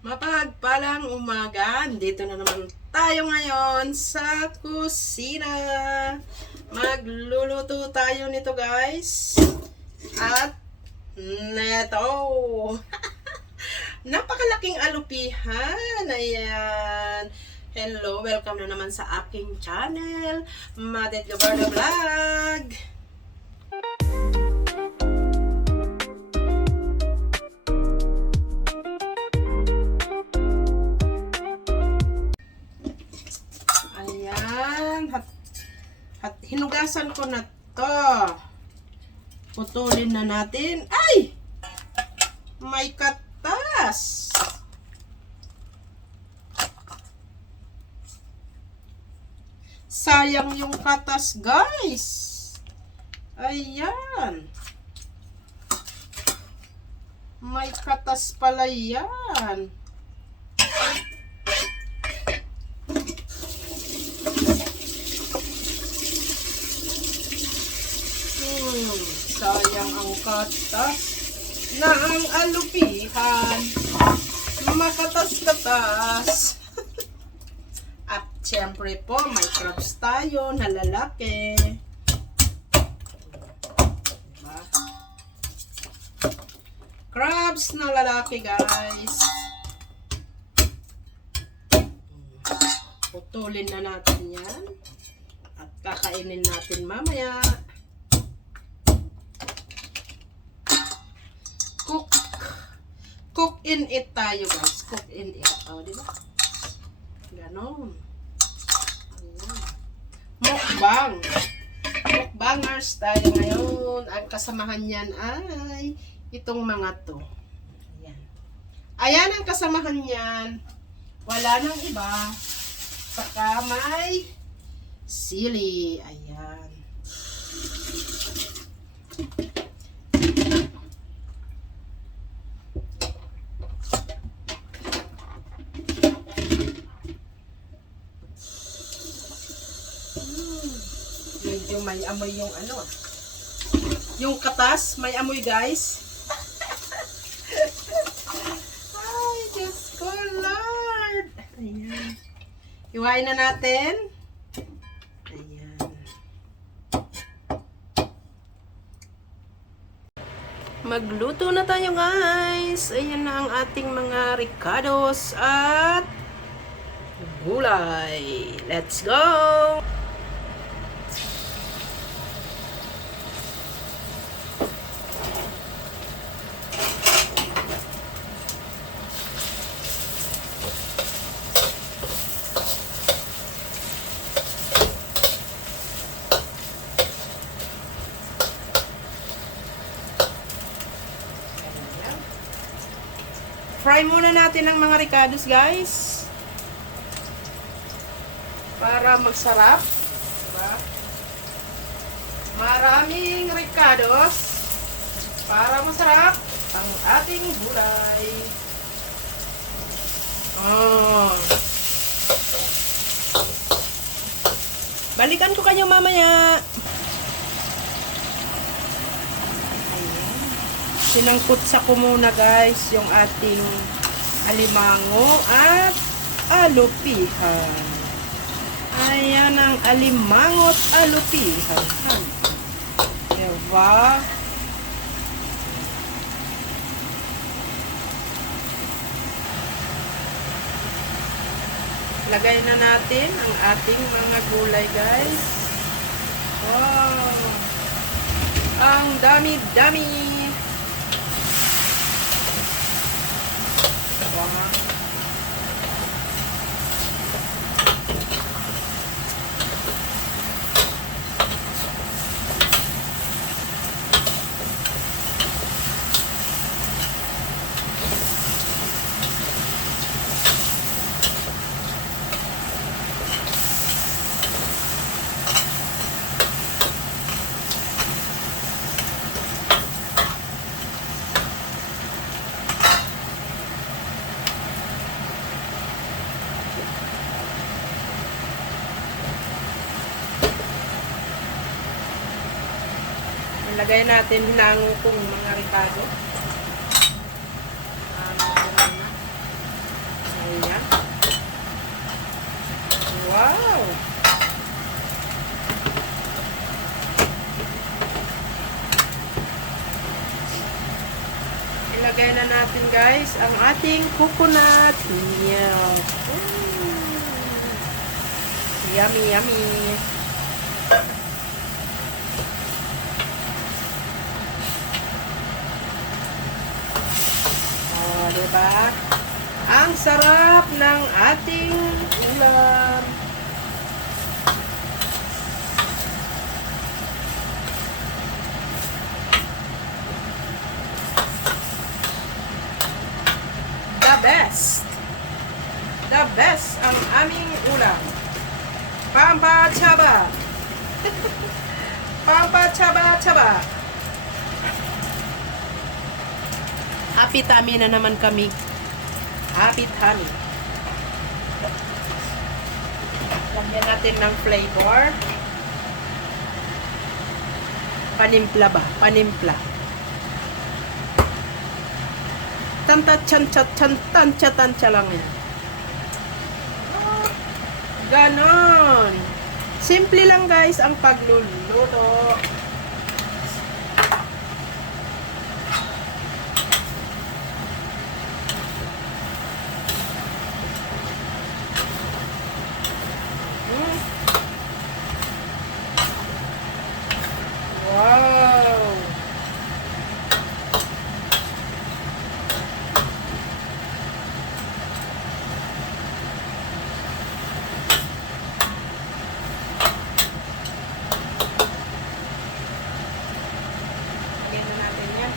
Mapagpalang umaga, dito na naman tayo ngayon sa kusina. Magluluto tayo nito guys. At neto, napakalaking alupihan. Ayan. Hello, welcome na naman sa aking channel, Madet Gabardo Vlog. At hinugasan ko na to. Putulin na natin. Ay! May katas. Sayang yung katas, guys. Ayan. May katas pala yan. Sayang ang katas na ang alupihan. Makatas-katas. At syempre po, may crabs tayo na lalaki. Diba? Crabs na lalaki, guys. Putulin na natin yan. At kakainin natin mamaya. Cook in it tayo guys. Cook in it. O, diba? Ganon. Ayan. Mukbang. Mukbangers tayo ngayon. Ang kasamahan yan ay itong mga to. Ayan. Ayan ang kasamahan yan. Wala nang iba. Saka may sili. Ayan. Medyo may amoy yung ano. Yung katas, may amoy guys. Ay, Diyos ko, Lord. Ayan. Iwain na natin. Ayan. Magluto na tayo guys. Ayan na ang ating mga ricados at gulay. Let's go! Fry muna natin ang mga ricados guys. Para magsarap. Diba? Maraming ricados. Para masarap ang ating gulay. Oh. Balikan ko kayo mamaya. Sinangkutsa ko muna guys yung ating alimango at alupihan. Ayan ang alimango at alupihan. Diba? Lagay na natin ang ating mga gulay guys. Wow! Ang dami-dami! Ilagay natin hinangong kong mga ricado. guys ang ating coconut milk. Yummy, yummy. Oh, diba? Ang sarap ng ating ulam. The best. The best ang aming ulam. Pampachaba. Pampachaba-chaba. Apitami na naman kami. Apitami. Lagyan natin ng flavor. Panimpla ba? Panimpla. Tansya lang yan. Ganon. Simple lang guys ang pagluluto. Wow. Lagyan na natin yan.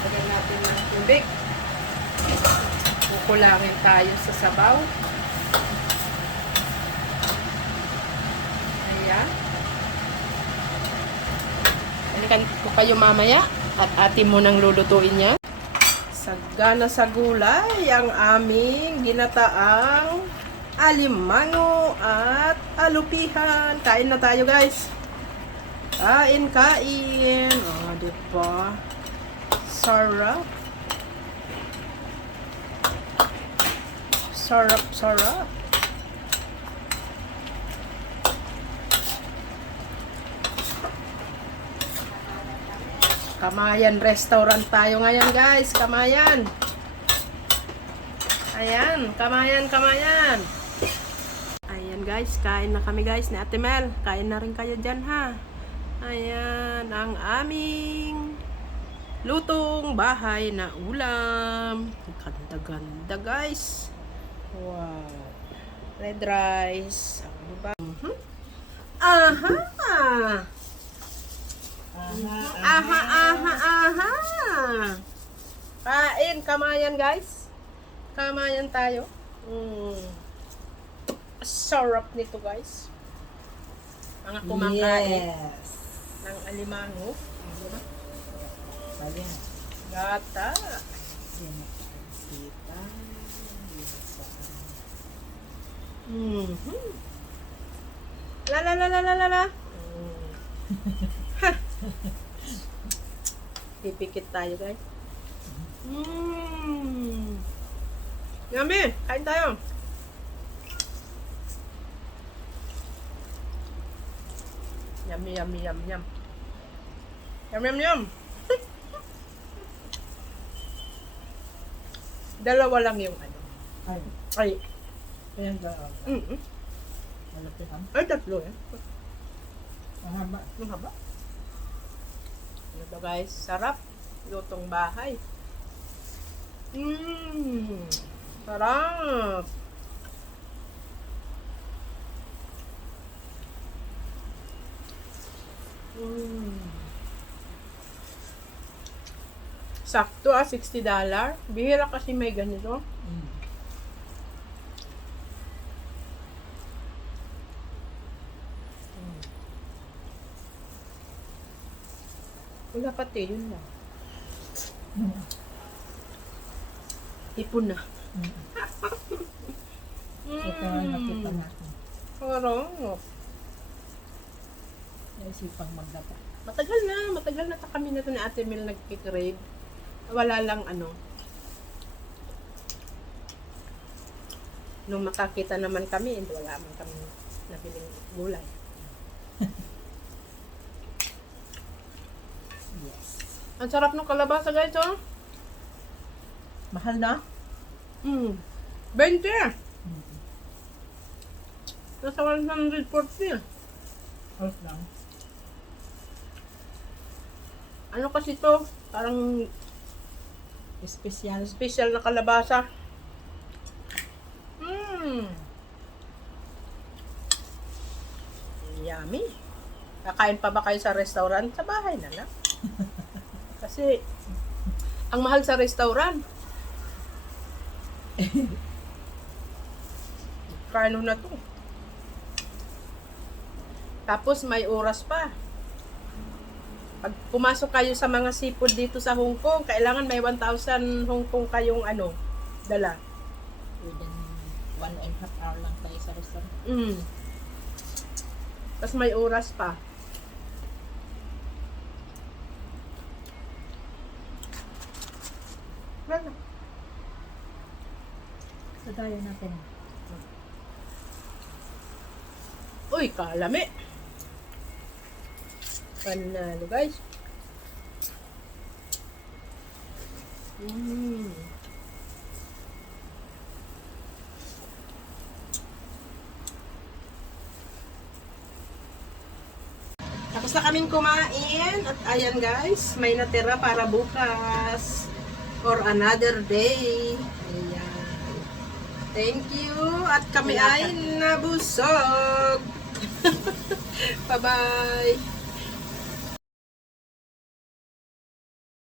Lagyan natin ng tubig. Kukulangin tayo sa sabaw. Ayan. Balikan ko kayo mamaya at ate mo nang lulutuin niya. Sagana sa gulay ang aming ginataang alimango at alupihan. Kain na tayo guys. Kain, kain. Oh, diba? Sarap. Sarap, sarap. Kamayan restaurant tayo ngayon guys. Kamayan. Ayan. Kamayan, kamayan. Ayan guys. Kain na kami guys ni Ate Mel. Kain na rin kayo dyan ha. Ayan. Ang aming lutong bahay na ulam. Ganda-ganda guys. Wow. Red rice. Diba? Aha. Aha, aha, aha. Kain, kamayan guys. Kamayan tayo. Sarap nito guys. Mga kumakain ng alimango. Diba? Ayan. Gata. Sita. La la la la la la la. Pipikit tayo guys. Yummy! Kain tayo. Yummy, yummy, yum, yum. Yum, yum, yum. Dalawa lang yung ano. Ay. Ay. Ayan dalawa. Malapihan. Ay, tatlo eh. Ang haba. Ang haba. Ano ba guys? Sarap. Lutong bahay. Sarap. Sakto $60. Bihira kasi may ganito. Wala pati, yun lang. Ipon na. Ito ang nakita natin. Parang, Naisipang magdapa. matagal na kami na ito ni Ate Mel nagkikrave. Wala lang ano. Nung makakita naman kami, wala man kami nabiling gulay. Yes. Ang sarap ng kalabasa guys, oh. Mahal na? 20. Hmm. Nasa 140. Halos lang. Ano kasi to? Parang Espesyal. special na kalabasa. Mmm. Yummy. Kakain pa ba kayo sa restaurant? Sa bahay na lang. Kasi, ang mahal sa restaurant. Kano na to. Tapos may oras pa. Pag pumasok kayo sa mga seafood dito sa Hong Kong, kailangan may 1,000 Hong Kong kayong dala. Within 1.5 hour lang tayo sa restaurant. Tapos may oras pa. Wala. Sadayo natin. Uy, kalami. Panalo, guys. Tapos na kaming kumain. At ayan guys, may natira para bukas. Or another day. Ayan. Thank you. At kami ay nabusog. Bye-bye.